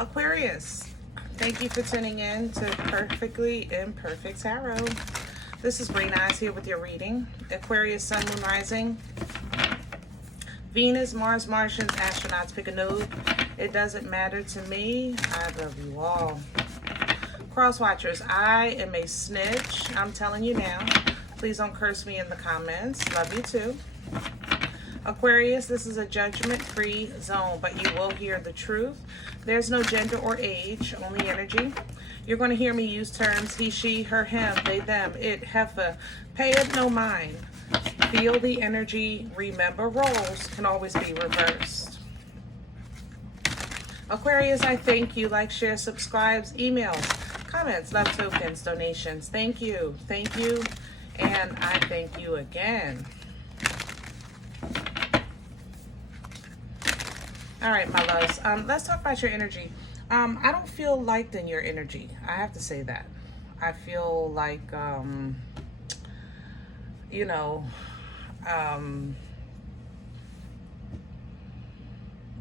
Aquarius, thank you for tuning in to Perfectly Imperfect Tarot. This is Green Eyes here with your reading. Aquarius, Sun, Moon, Rising. Venus, Mars, Martians, astronauts, pick a node. It doesn't matter to me. I love you all. Cross watchers, I am a snitch. I'm telling you now. Please don't curse me in the comments. Love you too. Aquarius, this is a judgment-free zone, but you will hear the truth. There's no gender or age, only energy. You're going to hear me use terms he, she, her, him, they, them, it, heifer. Pay it no mind. Feel the energy. Remember, roles can always be reversed. Aquarius, I thank you. Like, share, subscribes, emails, comments, love tokens, donations. Thank you. Thank you. And I thank you again. All right, my loves. Let's talk about your energy. I don't feel liked in your energy. I have to say that. I feel like, you know,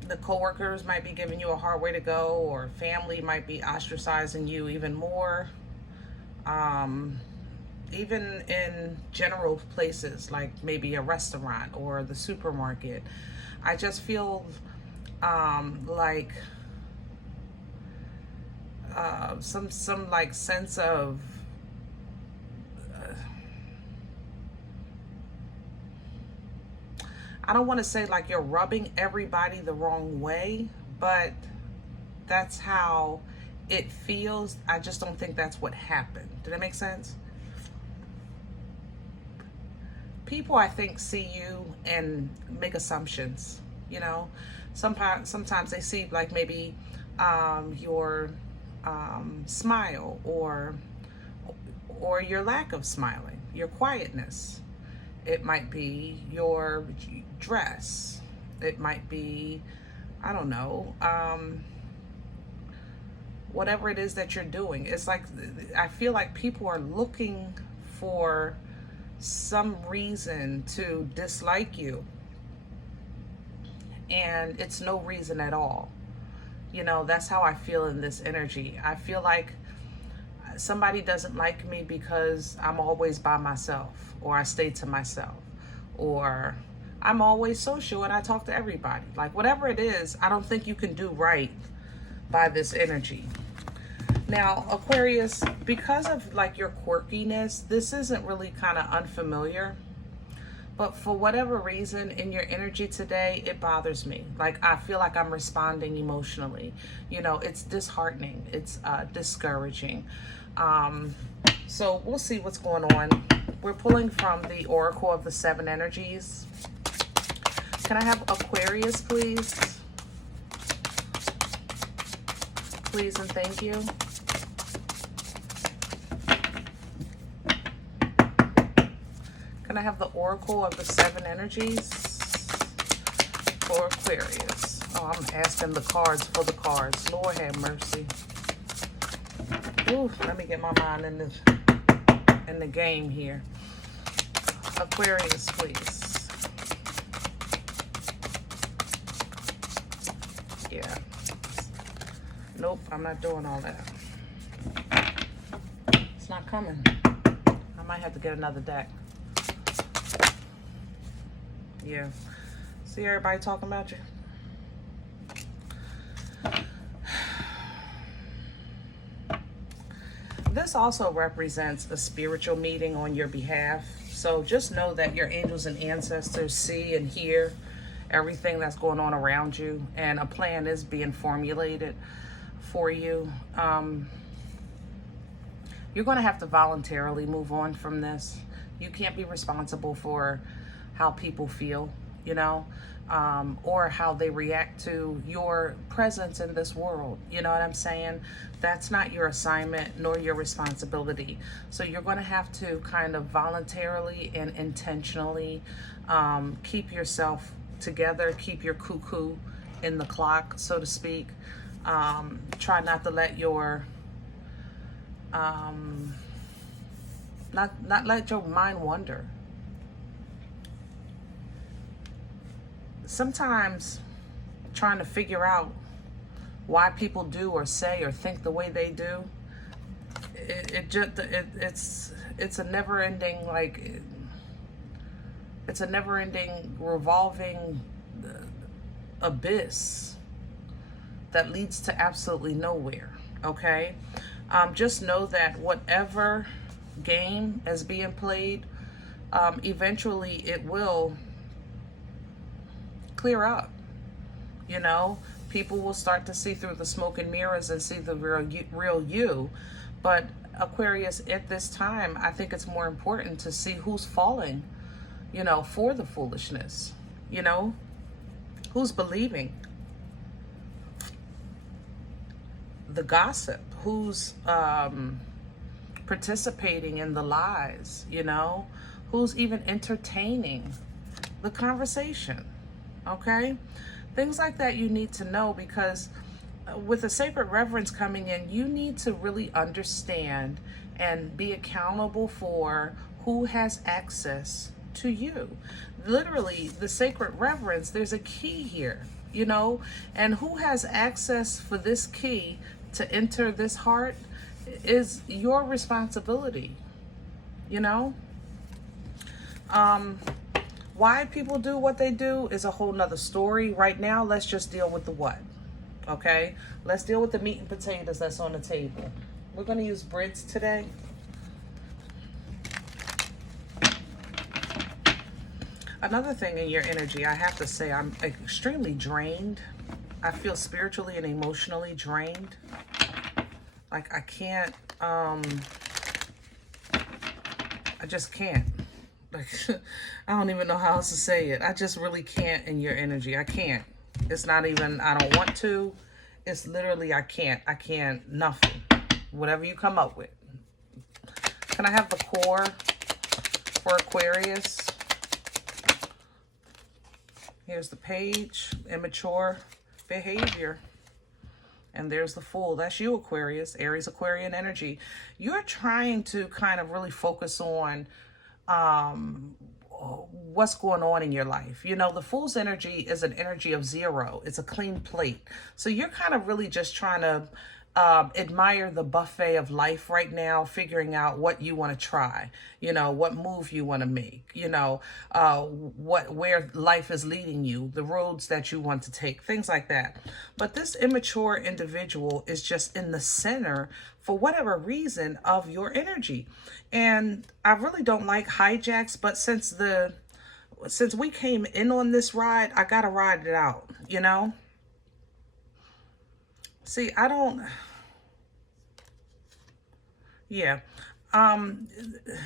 the coworkers might be giving you a hard way to go, or family might be ostracizing you even more. Even in general places, like maybe a restaurant or the supermarket. I just feel like some like sense of I don't want to say like you're rubbing everybody the wrong way, but that's how it feels. I just don't think that's what happened. Did that make sense? People, I think, see you and make assumptions, you know. Sometimes they see like maybe your smile or your lack of smiling, your quietness. It might be your dress. It might be, I don't know, whatever it is that you're doing. It's like, I feel like people are looking for some reason to dislike you. And it's no reason at all. You know, that's how I feel in this energy. I feel like somebody doesn't like me because I'm always by myself, or I stay to myself, or I'm always social and I talk to everybody. Like, whatever it is, I don't think you can do right by this energy. Now, Aquarius, because of like your quirkiness, this isn't really kind of unfamiliar. But for whatever reason in your energy today, it bothers me. Like, I feel like I'm responding emotionally. You know, it's disheartening. It's discouraging. So we'll see what's going on. We're pulling from the Oracle of the Seven Energies. Can I have Aquarius, please? Please and thank you. Can I have the Oracle of the Seven Energies for Aquarius? Oh, I'm asking the cards for the cards. Lord have mercy. Ooh, let me get my mind in the game here. Aquarius, please. Yeah. Nope, I'm not doing all that. It's not coming. I might have to get another deck. Yeah. See everybody talking about you? This also represents a spiritual meeting on your behalf. So just know that your angels and ancestors see and hear everything that's going on around you, and a plan is being formulated for you. You're going to have to voluntarily move on from this. You can't be responsible for how people feel, you know, or how they react to your presence in this world. You know what I'm saying? That's not your assignment nor your responsibility. So you're going to have to kind of voluntarily and intentionally keep yourself together, keep your cuckoo in the clock, so to speak. Try not to let your not let your mind wander. Sometimes trying to figure out why people do or say or think the way they do, it's a never-ending, like, it's a never-ending revolving abyss that leads to absolutely nowhere. Okay, just know that whatever game is being played, eventually it will clear up. You know, people will start to see through the smoke and mirrors and see the real you. But Aquarius, at this time, I think it's more important to see who's falling, you know, for the foolishness. You know, who's believing the gossip, who's participating in the lies, you know, who's even entertaining the conversation. Okay, things like that you need to know, because with the sacred reverence coming in, you need to really understand and be accountable for who has access to you. Literally, the sacred reverence, there's a key here, you know, and who has access for this key to enter this heart is your responsibility, you know. Why people do what they do is a whole nother story. Right now, let's just deal with the what. Okay, let's deal with the meat and potatoes that's on the table. We're going to use Brits today. Another thing in your energy, I have to say, I'm extremely drained. I feel spiritually and emotionally drained. Like, I can't, I just can't. Like, I don't even know how else to say it. I just really can't in your energy. I can't. It's not even, I don't want to. It's literally, I can't. I can't, nothing. Whatever you come up with. Can I have the core for Aquarius? Here's the page, immature behavior. And there's the Fool. That's you, Aquarius, Aries, Aquarian energy. You're trying to kind of really focus on what's going on in your life. You know, the Fool's energy is an energy of zero. It's a clean plate. So you're kind of really just trying to admire the buffet of life right now, figuring out what you want to try, you know, what move you want to make, you know, where life is leading you, the roads that you want to take, things like that. But this immature individual is just in the center, for whatever reason, of your energy. And I really don't like hijacks, but since we came in on this ride, I gotta ride it out, you know. See, I don't, yeah.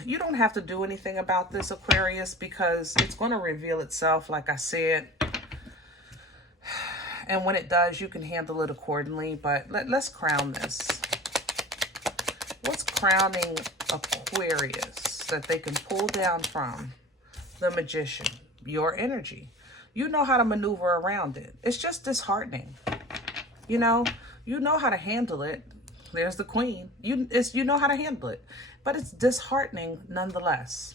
You don't have to do anything about this, Aquarius, because it's going to reveal itself, like I said. And when it does, you can handle it accordingly. But let's crown this. What's crowning Aquarius that they can pull down from? The Magician, your energy. You know how to maneuver around it. It's just disheartening. You know how to handle it. There's the Queen. You know how to handle it. But it's disheartening nonetheless.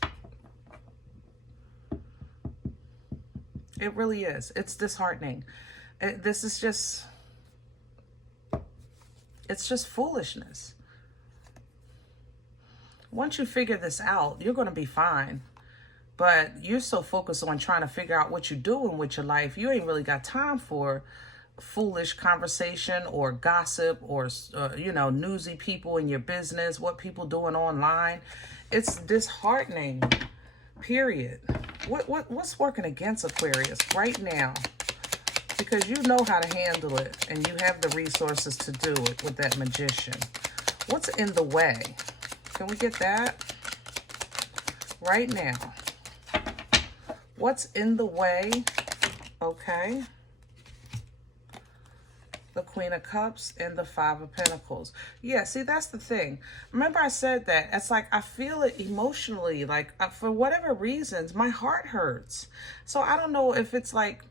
It really is. It's disheartening. This is just, it's just foolishness. Once you figure this out, you're going to be fine. But you're so focused on trying to figure out what you're doing with your life, you ain't really got time for foolish conversation or gossip or you know, newsy people in your business, what people doing online. It's disheartening, period. What's working against Aquarius right now? Because you know how to handle it and you have the resources to do it with that Magician. What's in the way? Can we get that right now? What's in the way? Okay. The Queen of Cups and the Five of Pentacles. Yeah, see, that's the thing. Remember I said that. It's like I feel it emotionally. Like, for whatever reasons, my heart hurts. So I don't know if it's like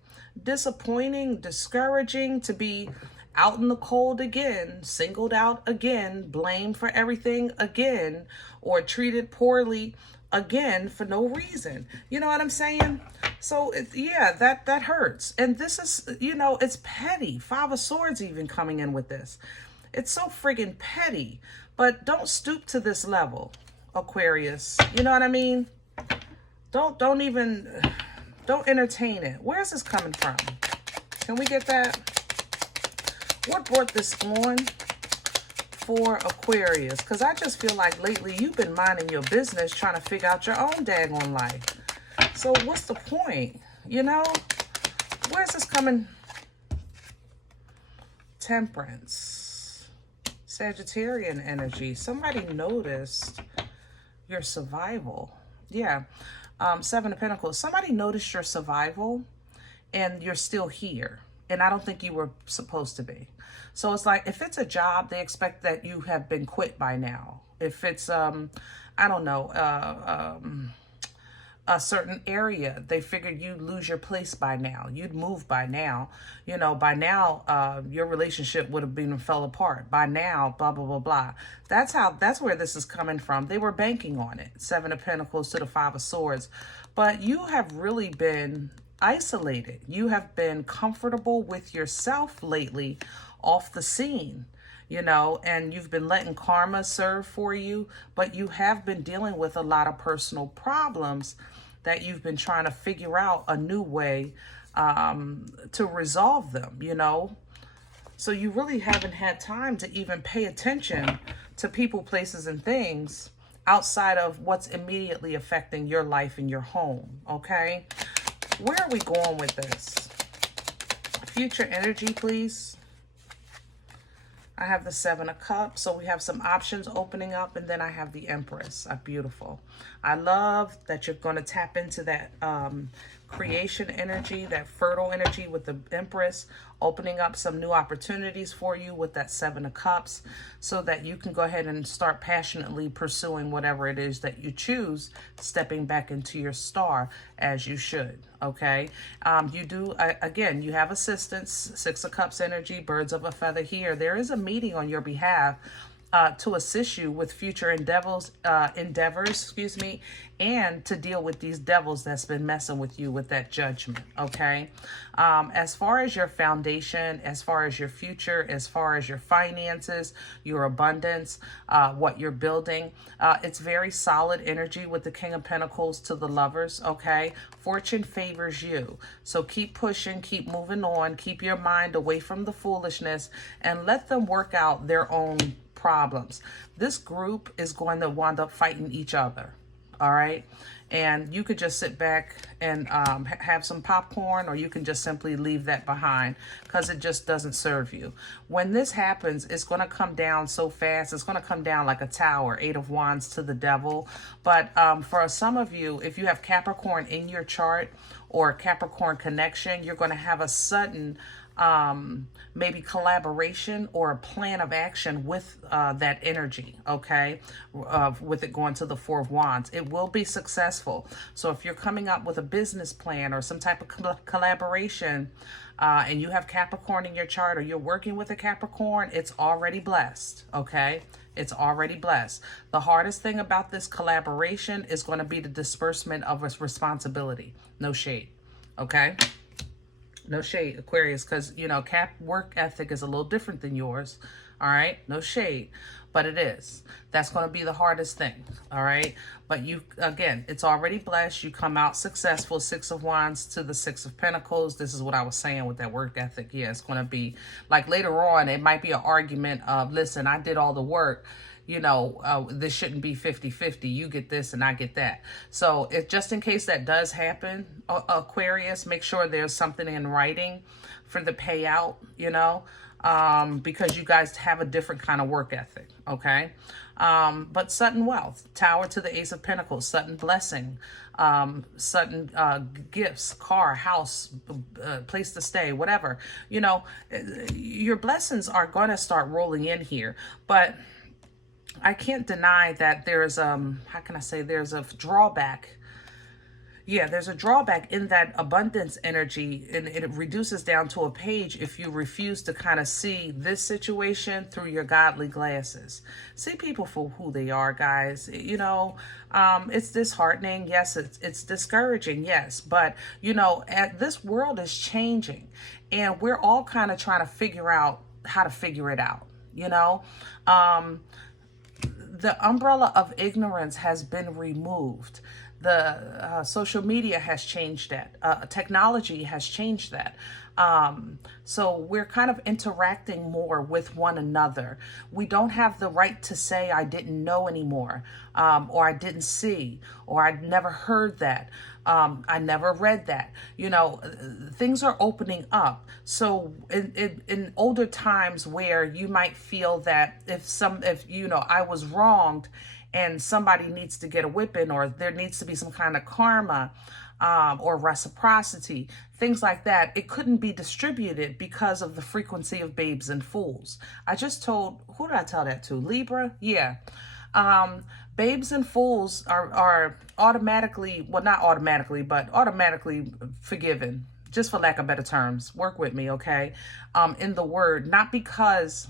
disappointing, discouraging to be out in the cold again, singled out again, blamed for everything again, or treated poorly again for no reason. You know what I'm saying? So yeah, that hurts. And this is, it's petty. Five of Swords even coming in with this. It's so friggin' petty. But don't stoop to this level, Aquarius. You know what I mean? Don't entertain it. Where's this coming from? Can we get that? What brought this on for Aquarius? Because I just feel like lately you've been minding your business trying to figure out your own daggone life. So what's the point? Where's this coming? Temperance. Sagittarian energy. Somebody noticed your survival. Yeah. Seven of Pentacles. Somebody noticed your survival and you're still here. And I don't think you were supposed to be. So it's like, if it's a job, they expect that you have been quit by now. If it's, I don't know, a certain area, they figured you'd lose your place by now. You'd move by now. By now, your relationship would have been fell apart. By now, blah, blah, blah, blah. That's where this is coming from. They were banking on it. Seven of Pentacles to the Five of Swords. But you have really been isolated. You have been comfortable with yourself lately off the scene. And you've been letting karma serve for you, but you have been dealing with a lot of personal problems that you've been trying to figure out a new way to resolve them, So you really haven't had time to even pay attention to people, places, and things outside of what's immediately affecting your life and your home, okay? Where are we going with this? Future energy, please. I have the Seven of Cups, so we have some options opening up, and then I have the Empress. Beautiful. I love that you're going to tap into that creation energy, that fertile energy with the Empress, opening up some new opportunities for you with that Seven of Cups, so that you can go ahead and start passionately pursuing whatever it is that you choose, stepping back into your star as you should. Okay, you do, again, you have assistance, Six of Cups energy, birds of a feather here. There is a meeting on your behalf to assist you with future endeavors, and to deal with these devils that's been messing with you with that Judgment, okay? As far as your foundation, as far as your future, as far as your finances, your abundance, what you're building, it's very solid energy with the King of Pentacles to the Lovers, okay? Fortune favors you. So keep pushing, keep moving on, keep your mind away from the foolishness, and let them work out their own problems. This group is going to wind up fighting each other, all right? And you could just sit back and have some popcorn, or you can just simply leave that behind because it just doesn't serve you. When this happens, it's going to come down so fast. It's going to come down like a tower, Eight of Wands to the Devil. But for some of you, if you have Capricorn in your chart or Capricorn connection, you're going to have a sudden maybe collaboration or a plan of action with that energy, okay? With it going to the Four of Wands. It will be successful. So if you're coming up with a business plan or some type of collaboration, and you have Capricorn in your chart, or you're working with a Capricorn, it's already blessed, okay? It's already blessed. The hardest thing about this collaboration is going to be the disbursement of responsibility. No shade, okay? No shade, Aquarius, because, Cap work ethic is a little different than yours, all right? No shade, but it is. That's going to be the hardest thing, all right? But you, again, it's already blessed. You come out successful, Six of Wands to the Six of Pentacles. This is what I was saying with that work ethic. Yeah, it's going to be, like later on, it might be an argument of, listen, I did all the work. This shouldn't be 50-50. You get this and I get that. So if just in case that does happen, Aquarius, make sure there's something in writing for the payout, because you guys have a different kind of work ethic, okay? But sudden wealth, Tower to the Ace of Pentacles, sudden blessing, sudden gifts, car, house, place to stay, whatever. Your blessings are going to start rolling in here, but I can't deny that there's, how can I say, there's a drawback. Yeah, there's a drawback in that abundance energy, and it reduces down to a page if you refuse to kind of see this situation through your godly glasses. See people for who they are, guys. It's disheartening. Yes, it's discouraging. Yes, but this world is changing, and we're all kind of trying to figure out how to figure it out. The umbrella of ignorance has been removed. The social media has changed that. Technology has changed that. So we're kind of interacting more with one another. We don't have the right to say, I didn't know anymore, or I didn't see, or I never heard that. I never read that. Things are opening up. So in older times where you might feel that if I was wronged and somebody needs to get a whipping, or there needs to be some kind of karma, or reciprocity, things like that, it couldn't be distributed because of the frequency of babes and fools. I just told, who did I tell that to? Libra? Yeah. Babes and fools are automatically, well, not automatically, but automatically forgiven, just for lack of better terms. Work with me, okay? In the word, not because,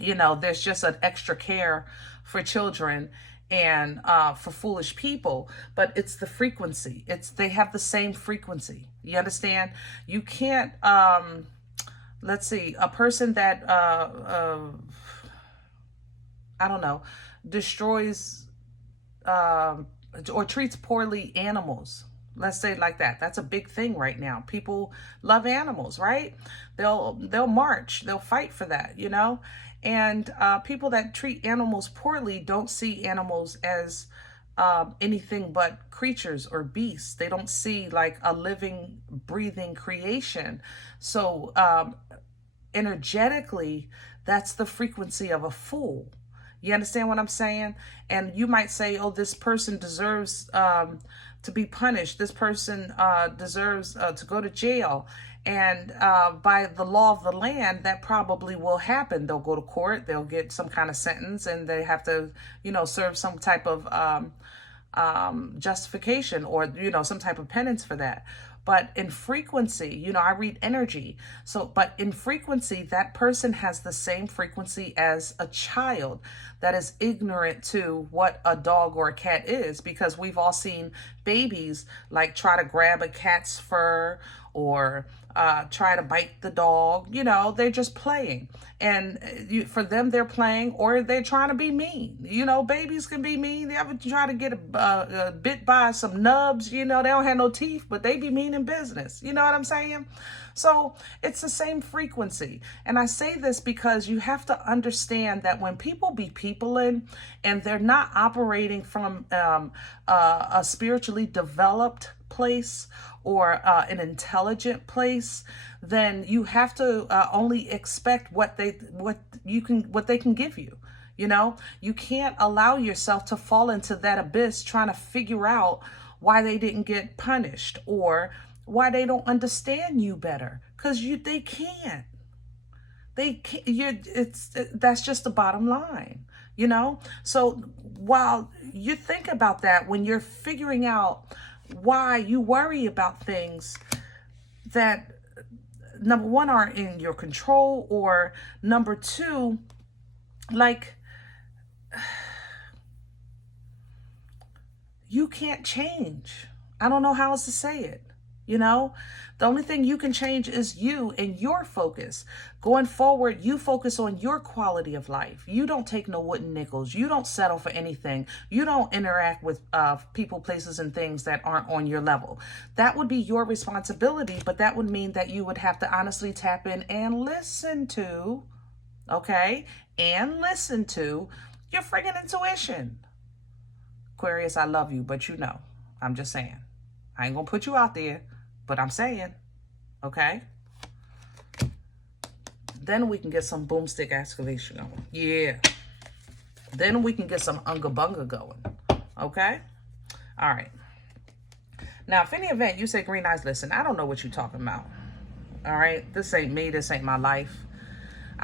there's just an extra care for children and for foolish people, but it's the frequency. They have the same frequency. You understand? You can't, let's see, a person that, I don't know, destroys or treats poorly animals. Let's say it like that. That's a big thing right now. People love animals, right? They'll march, they'll fight for that, And people that treat animals poorly don't see animals as anything but creatures or beasts. They don't see like a living, breathing creation. So energetically, that's the frequency of a fool. You understand what I'm saying? And you might say, oh, this person deserves to be punished. This person deserves to go to jail. And by the law of the land, that probably will happen. They'll go to court, they'll get some kind of sentence, and they have to, serve some type of justification or, some type of penance for that. But in frequency, I read energy. But in frequency, that person has the same frequency as a child that is ignorant to what a dog or a cat is, because we've all seen babies like try to grab a cat's fur or try to bite the dog. They're just playing. And for them, they're playing, or they're trying to be mean. Babies can be mean. They ever try to get bit by some nubs, they don't have no teeth, but they be mean in business. You know what I'm saying? So it's the same frequency. And I say this because you have to understand that when people be peopling and they're not operating from a spiritually developed place or an intelligent place, then you have to only expect what they can give you. You can't allow yourself to fall into that abyss trying to figure out why they didn't get punished or why they don't understand you better, because they can't. They can't. That's just the bottom line. So while you think about that, when you're figuring out why you worry about things that, number one, aren't in your control, or number two, like, you can't change. I don't know how else to say it. The only thing you can change is you and your focus. Going forward, you focus on your quality of life. You don't take no wooden nickels. You don't settle for anything. You don't interact with people, places, and things that aren't on your level. That would be your responsibility, but that would mean that you would have to honestly tap in and listen to, okay? And listen to your friggin' intuition. Aquarius, I love you, but I'm just saying. I ain't gonna put you out there, but I'm saying, okay? Then we can get some boomstick excavation going. Yeah. Then we can get some unga bunga going. Okay? All right. Now, if any event you say, Green Eyes, listen, I don't know what you're talking about. All right? This ain't me. This ain't my life.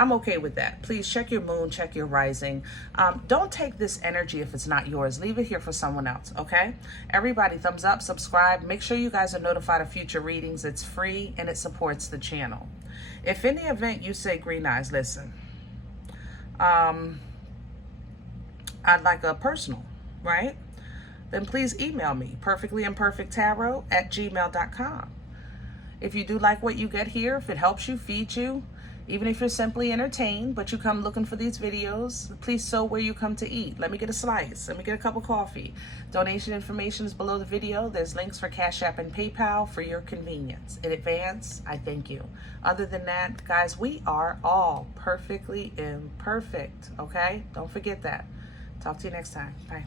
I'm okay with that. Please check your moon, check your rising. Don't take this energy if it's not yours. Leave it here for someone else, okay? Everybody, thumbs up, subscribe. Make sure you guys are notified of future readings. It's free and it supports the channel. If in the event you say, Green Eyes, listen, I'd like a personal, right? Then please email me, perfectlyimperfecttarot@gmail.com. If you do like what you get here, if it helps you, feeds you, even if you're simply entertained, but you come looking for these videos, please sow where you come to eat. Let me get a slice. Let me get a cup of coffee. Donation information is below the video. There's links for Cash App and PayPal for your convenience. In advance, I thank you. Other than that, guys, we are all perfectly imperfect, okay? Don't forget that. Talk to you next time. Bye.